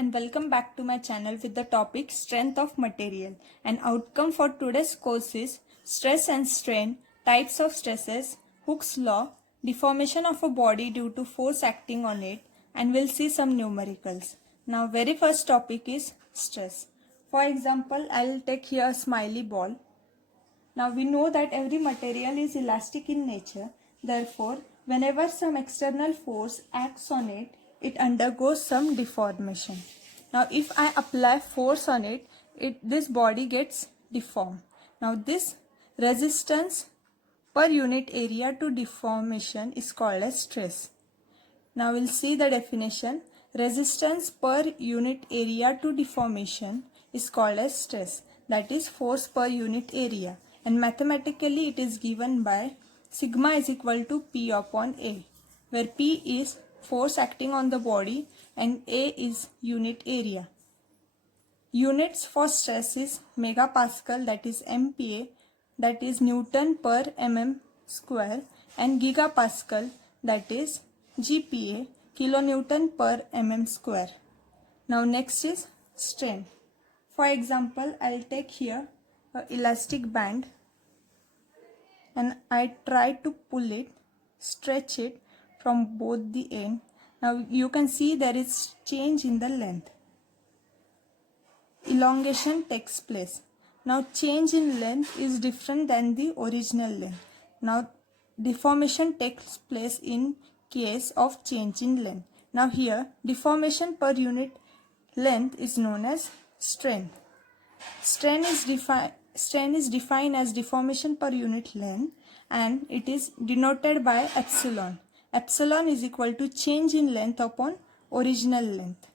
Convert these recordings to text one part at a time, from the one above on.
And welcome back to my channel with the topic strength of material. And outcome for today's course is stress and strain, types of stresses, Hooke's law, deformation of a body due to force acting on it, and we'll see some numericals. Now very first topic is stress. For example, I'll take here a smiley ball. Now we know that every material is elastic in nature. Therefore, whenever some external force acts on it, it undergoes some deformation. Now if I apply force on it, this body gets deformed. Now this resistance per unit area to deformation is called as stress. Now we'll see the definition. Resistance per unit area to deformation is called as stress, that is force per unit area, and mathematically it is given by sigma is equal to P upon A, where P is force acting on the body and A is unit area. Units for stress is megapascal, that is MPa, that is Newton per mm square, and gigapascal, that is GPa, kilonewton per mm square. Now next is strain. For example, I'll take here an elastic band and I try to pull it, stretch it from both the end. Now you can see there is change in the length. Elongation takes place. Now change in length is different than the original length. Now deformation takes place in case of change in length. Now here deformation per unit length is known as strain. Strain is defined as deformation per unit length and it is denoted by epsilon. Epsilon is equal to change in length upon original length.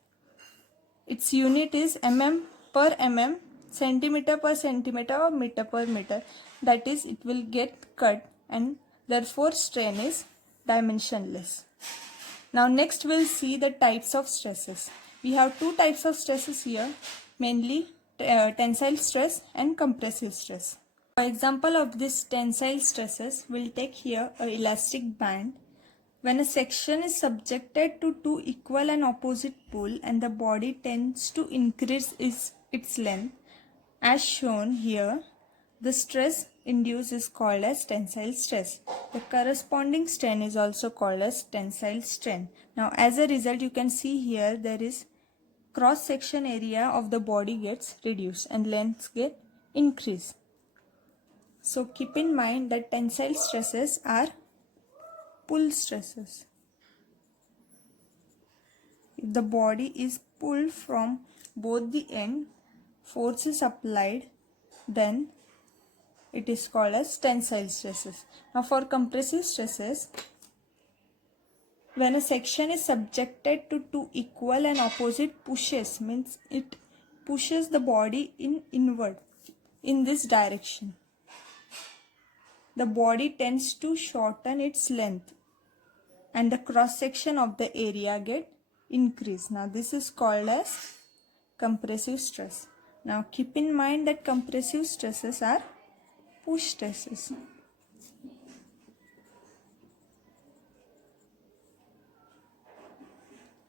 Its unit is mm per mm, centimeter per centimeter, or meter per meter. That is, it will get cut and therefore strain is dimensionless. Now next we'll see the types of stresses. We have two types of stresses here, mainly tensile stress and compressive stress. For example of this tensile stresses, we'll take here an elastic band. When a section is subjected to two equal and opposite pull and the body tends to increase its length, as shown here, the stress induced is called as tensile stress. The corresponding strain is also called as tensile strain. Now as a result, you can see here there is cross section area of the body gets reduced and lengths get increased. So keep in mind that tensile stresses are pull stresses. If the body is pulled from both the end, force is applied, then it is called as tensile stresses. Now for compressive stresses, when a section is subjected to two equal and opposite pushes, means it pushes the body inward in this direction, the body tends to shorten its length and the cross section of the area get increased. Now this is called as compressive stress. Now keep in mind that compressive stresses are push stresses.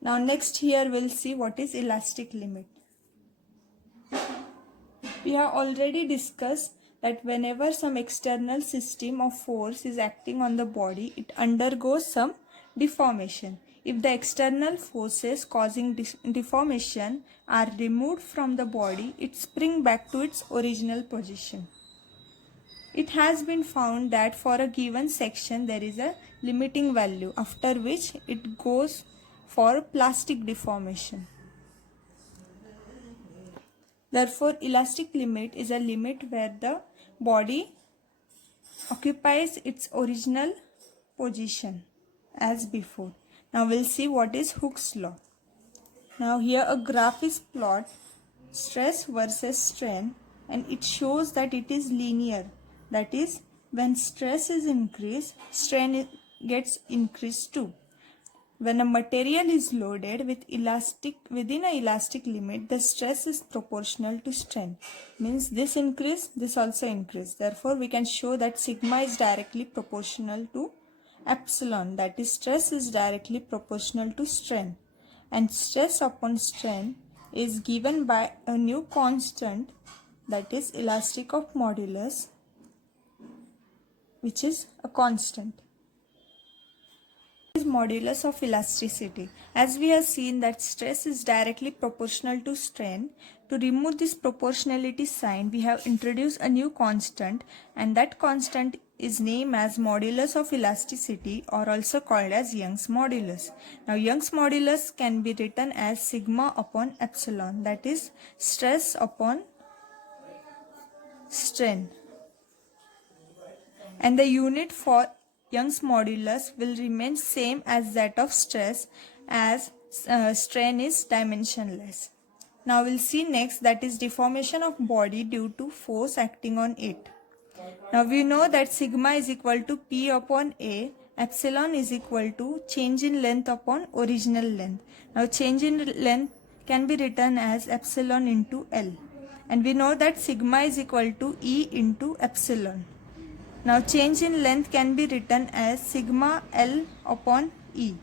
Now next here we'll see what is elastic limit. We have already discussed that whenever some external system of force is acting on the body, it undergoes some deformation. If the external forces causing deformation are removed from the body, it springs back to its original position. It has been found that for a given section there is a limiting value after which it goes for plastic deformation. Therefore, elastic limit is a limit where the body occupies its original position as before. Now we'll see what is Hooke's law. Now here a graph is plot stress versus strain and it shows that it is linear. That is, when stress is increased, strain gets increased too. When a material is loaded within an elastic limit, the stress is proportional to strain. Means this increase, this also increase. Therefore, we can show that sigma is directly proportional to epsilon. That is, stress is directly proportional to strain. And stress upon strain is given by a new constant, that is elastic of modulus, which is a constant. Is modulus of elasticity. As we have seen that stress is directly proportional to strain, to remove this proportionality sign we have introduced a new constant, and that constant is named as modulus of elasticity, or also called as Young's modulus. Now Young's modulus can be written as sigma upon epsilon, that is stress upon strain, and the unit for Young's modulus will remain same as that of stress, as strain is dimensionless. Now we'll see next, that is deformation of body due to force acting on it. Now we know that sigma is equal to P upon A, epsilon is equal to change in length upon original length. Now change in length can be written as epsilon into L, and we know that sigma is equal to E into epsilon. Now change in length can be written as sigma L upon E,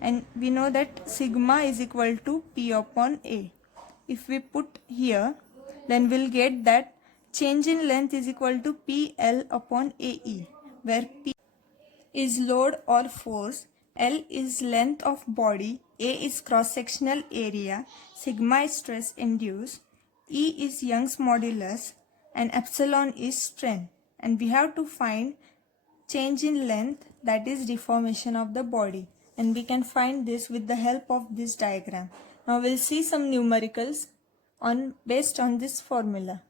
and we know that sigma is equal to P upon A. If we put here, then we'll get that change in length is equal to PL upon AE, where P is load or force, L is length of body, A is cross-sectional area, sigma is stress induced, E is Young's modulus, and epsilon is strain. And we have to find change in length, that is deformation of the body, and we can find this with the help of this diagram. Now we'll see some numericals based on this formula.